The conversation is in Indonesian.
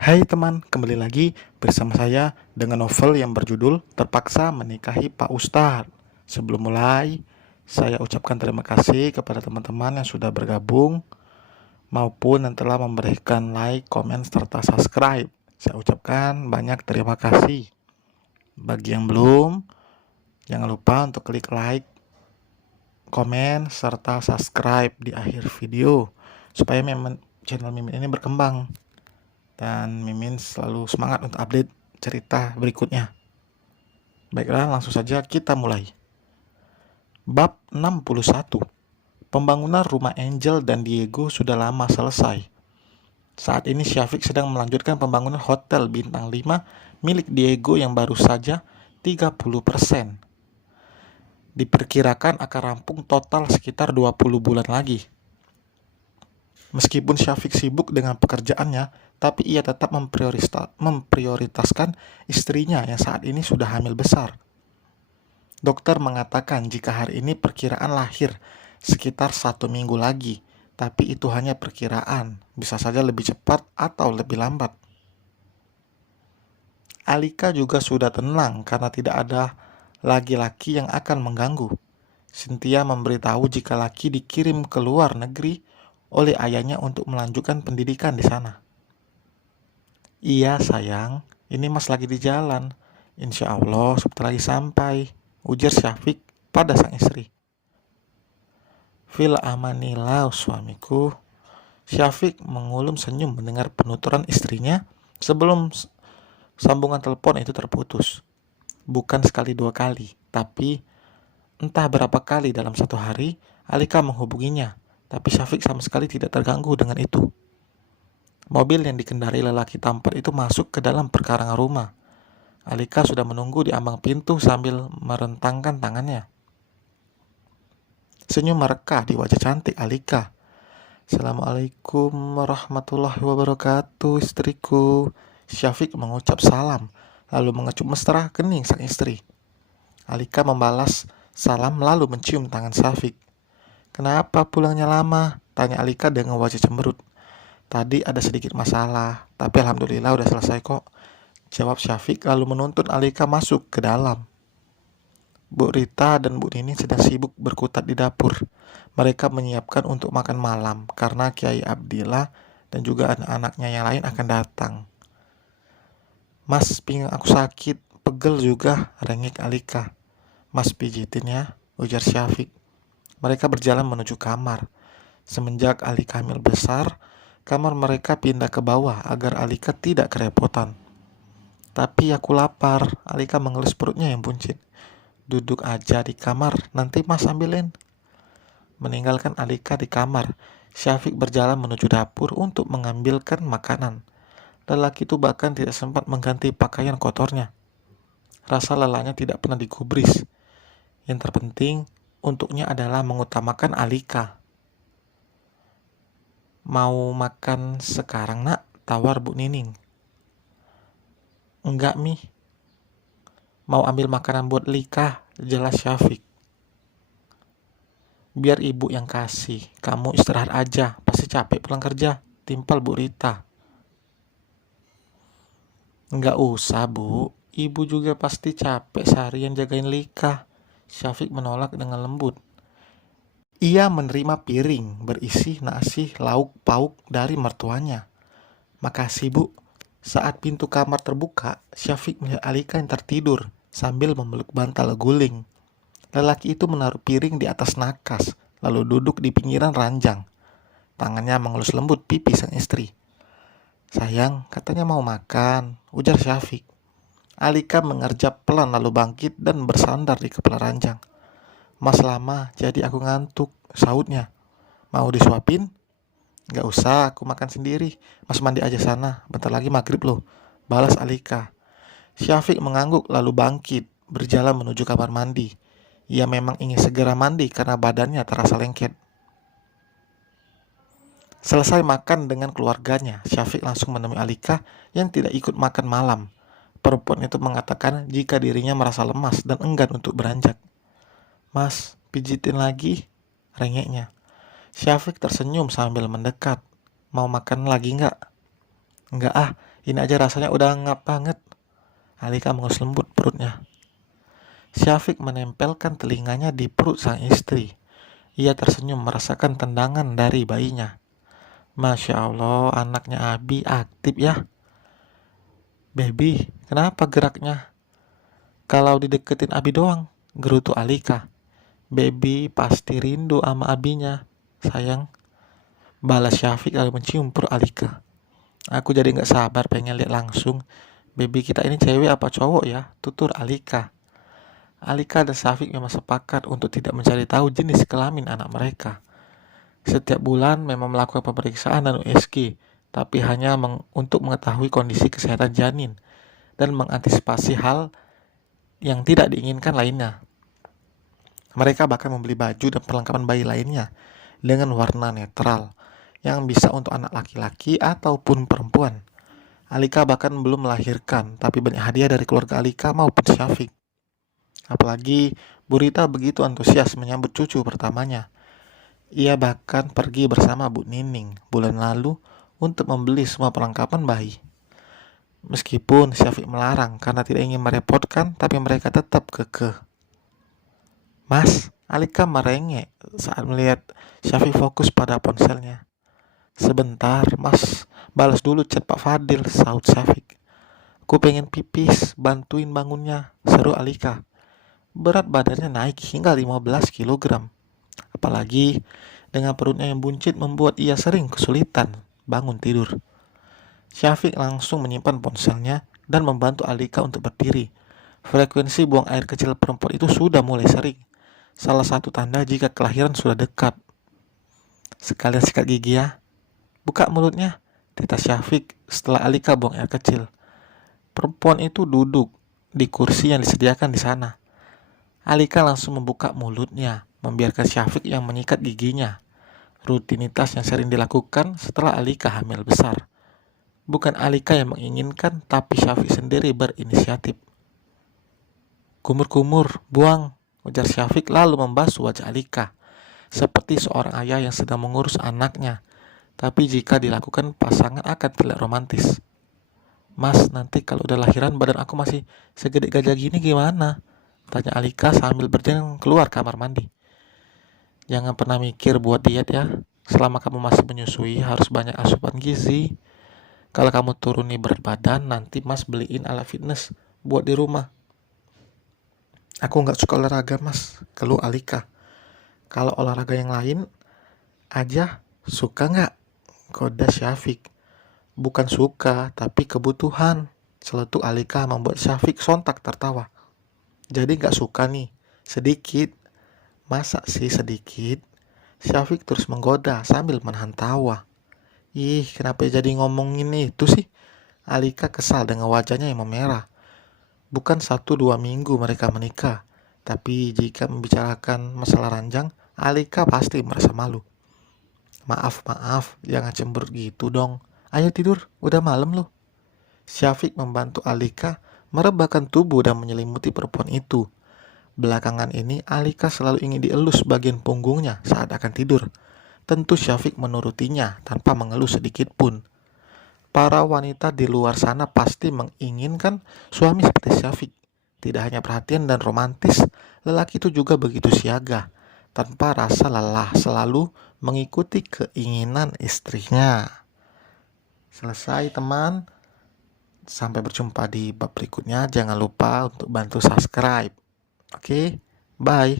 Hai teman, kembali lagi bersama saya dengan novel yang berjudul Terpaksa Menikahi Pak Ustadz. Sebelum mulai, saya ucapkan terima kasih kepada teman-teman yang sudah bergabung maupun yang telah memberikan like, komen, serta subscribe. Saya ucapkan banyak terima kasih. Bagi yang belum, jangan lupa untuk klik like, komen, serta subscribe di akhir video supaya channel Mimin ini berkembang dan Mimin selalu semangat untuk update cerita berikutnya. Baiklah, langsung saja kita mulai. Bab 61. Pembangunan rumah Angel dan Diego sudah lama selesai. Saat ini Syafiq sedang melanjutkan pembangunan hotel bintang 5 milik Diego yang baru saja 30%. Diperkirakan akan rampung total sekitar 20 bulan lagi. Meskipun Syafiq sibuk dengan pekerjaannya, tapi ia tetap memprioritaskan istrinya yang saat ini sudah hamil besar. Dokter mengatakan jika hari ini perkiraan lahir sekitar 1 minggu lagi, tapi itu hanya perkiraan, bisa saja lebih cepat atau lebih lambat. Alika juga sudah tenang karena tidak ada laki-laki yang akan mengganggu. Cynthia memberitahu jika laki dikirim ke luar negeri oleh ayahnya untuk melanjutkan pendidikan di sana. Iya sayang, ini mas lagi di jalan. Insya Allah sebentar lagi sampai, ujar Syafiq pada sang istri. Fil amanillah suamiku. Syafiq mengulum senyum mendengar penuturan istrinya sebelum sambungan telepon itu terputus. Bukan sekali dua kali, tapi entah berapa kali dalam satu hari Alika menghubunginya, tapi Syafiq sama sekali tidak terganggu dengan itu. Mobil yang dikendarai lelaki tampan itu masuk ke dalam perkarangan rumah. Alika sudah menunggu di ambang pintu sambil merentangkan tangannya. Senyum mereka di wajah cantik Alika. Assalamualaikum warahmatullahi wabarakatuh, istriku. Syafiq mengucap salam, lalu mengecup mesra kening sang istri. Alika membalas salam lalu mencium tangan Syafiq. Kenapa pulangnya lama? Tanya Alika dengan wajah cemberut. Tadi ada sedikit masalah, tapi alhamdulillah udah selesai kok, jawab Syafiq lalu menuntun Alika masuk ke dalam. Bu Rita dan Bu Nini sedang sibuk berkutat di dapur. Mereka menyiapkan untuk makan malam karena Kiai Abdillah dan juga anak-anaknya yang lain akan datang. Mas, pinggang aku sakit, pegel juga, rengek Alika. Mas pijitin ya, ujar Syafiq. Mereka berjalan menuju kamar. Semenjak Alika hamil besar, kamar mereka pindah ke bawah agar Alika tidak kerepotan. Tapi aku lapar, Alika mengelus perutnya yang buncit. Duduk aja di kamar, nanti mas ambilin. Meninggalkan Alika di kamar, Syafiq berjalan menuju dapur untuk mengambilkan makanan. Lelaki itu bahkan tidak sempat mengganti pakaian kotornya. Rasa lelahnya tidak pernah digubris. Yang terpenting untuknya adalah mengutamakan Alika. Mau makan sekarang nak? Tawar Bu Nining. Enggak Mi. Mau ambil makanan buat Lika, jelas Syafiq. Biar ibu yang kasih, kamu istirahat aja, pasti capek pulang kerja, timpal Bu Rita. Enggak usah Bu, ibu juga pasti capek seharian jagain Lika. Syafiq menolak dengan lembut. Ia menerima piring berisi nasi lauk pauk dari mertuanya. Makasih Bu. Saat pintu kamar terbuka, Syafiq melihat Alika yang tertidur sambil memeluk bantal guling. Lelaki itu menaruh piring di atas nakas, lalu duduk di pinggiran ranjang. Tangannya mengelus lembut pipi sang istri. Sayang, katanya mau makan, ujar Syafiq. Alika mengerjap pelan lalu bangkit dan bersandar di kepala ranjang. Mas lama, jadi aku ngantuk, sautnya. Mau disuapin? Gak usah, aku makan sendiri. Mas mandi aja sana, bentar lagi maghrib loh, balas Alika. Syafiq mengangguk lalu bangkit, berjalan menuju kamar mandi. Ia memang ingin segera mandi karena badannya terasa lengket. Selesai makan dengan keluarganya, Syafiq langsung menemui Alika yang tidak ikut makan malam. Perempuan itu mengatakan jika dirinya merasa lemas dan enggan untuk beranjak. Mas, pijitin lagi, rengeknya. Syafiq tersenyum sambil mendekat. Mau makan lagi nggak? Nggak ah, Ini aja rasanya udah ngap banget. Alika mengelus lembut perutnya. Syafiq menempelkan telinganya di perut sang istri. Ia tersenyum merasakan tendangan dari bayinya. Masya Allah, anaknya Abi aktif ya. Baby, kenapa geraknya? Kalau dideketin Abi doang, gerutu Alika. Baby pasti rindu sama abinya, sayang. Balas Syafiq lalu mencium perut Alika. Aku jadi gak sabar pengen lihat langsung. Baby kita ini cewek apa cowok ya? Tutur Alika. Alika dan Syafiq memang sepakat untuk tidak mencari tahu jenis kelamin anak mereka. Setiap bulan memang melakukan pemeriksaan dan USG, tapi hanya untuk mengetahui kondisi kesehatan janin dan mengantisipasi hal yang tidak diinginkan lainnya. Mereka bahkan membeli baju dan perlengkapan bayi lainnya dengan warna netral yang bisa untuk anak laki-laki ataupun perempuan. Alika bahkan belum melahirkan, tapi banyak hadiah dari keluarga Alika maupun Syafiq. Apalagi Burita begitu antusias menyambut cucu pertamanya. Ia bahkan pergi bersama Bu Nining bulan lalu untuk membeli semua perlengkapan bayi. Meskipun Syafiq melarang karena tidak ingin merepotkan, tapi mereka tetap kekeh. Mas, Alika merengek saat melihat Syafiq fokus pada ponselnya. Sebentar, Mas, balas dulu chat Pak Fadil, sahut Syafiq. Aku pengen pipis, bantuin bangunnya, seru Alika. Berat badannya naik hingga 15 kg. Apalagi dengan perutnya yang buncit membuat ia sering kesulitan bangun tidur. Syafiq langsung menyimpan ponselnya dan membantu Alika untuk berdiri. Frekuensi buang air kecil perempuan itu sudah mulai sering. Salah satu tanda jika kelahiran sudah dekat. Sekalian sikat gigi ya. Buka mulutnya, tita Syafiq setelah Alika buang air kecil. Perempuan itu duduk di kursi yang disediakan di sana. Alika langsung membuka mulutnya, membiarkan Syafiq yang menyikat giginya. Rutinitas yang sering dilakukan setelah Alika hamil besar. Bukan Alika yang menginginkan, tapi Syafiq sendiri berinisiatif. Kumur-kumur, buang, ujar Syafiq lalu membasuh wajah Alika. Seperti seorang ayah yang sedang mengurus anaknya. Tapi jika dilakukan pasangan akan terlihat romantis. Mas, nanti kalau udah lahiran badan aku masih segede gajah gini gimana? Tanya Alika sambil berjalan keluar kamar mandi. Jangan pernah mikir buat diet ya. Selama kamu masih menyusui harus banyak asupan gizi. Kalau kamu turuni berat badan, nanti Mas beliin alat fitness buat di rumah. Aku nggak suka olahraga Mas, keluh Alika. Kalau olahraga yang lain aja suka nggak? Goda Syafiq. Bukan suka, tapi kebutuhan. Seletuk Alika membuat Syafiq sontak tertawa. Jadi nggak suka nih, sedikit. Masa sih sedikit? Syafiq terus menggoda sambil menahan tawa. Ih, kenapa jadi ngomongin itu sih? Alika kesal dengan wajahnya yang memerah. Bukan 1-2 minggu mereka menikah, tapi jika membicarakan masalah ranjang, Alika pasti merasa malu. Maaf, jangan cemberut gitu dong. Ayo tidur, udah malam loh. Syafiq membantu Alika merebahkan tubuh dan menyelimuti perempuan itu. Belakangan ini Alika selalu ingin dielus bagian punggungnya saat akan tidur. Tentu Syafiq menurutinya tanpa mengeluh sedikit pun. Para wanita di luar sana pasti menginginkan suami seperti Syafiq. Tidak hanya perhatian dan romantis, lelaki itu juga begitu siaga, tanpa rasa lelah selalu mengikuti keinginan istrinya. Selesai teman, sampai berjumpa di bab berikutnya. Jangan lupa untuk bantu subscribe. Oke, bye.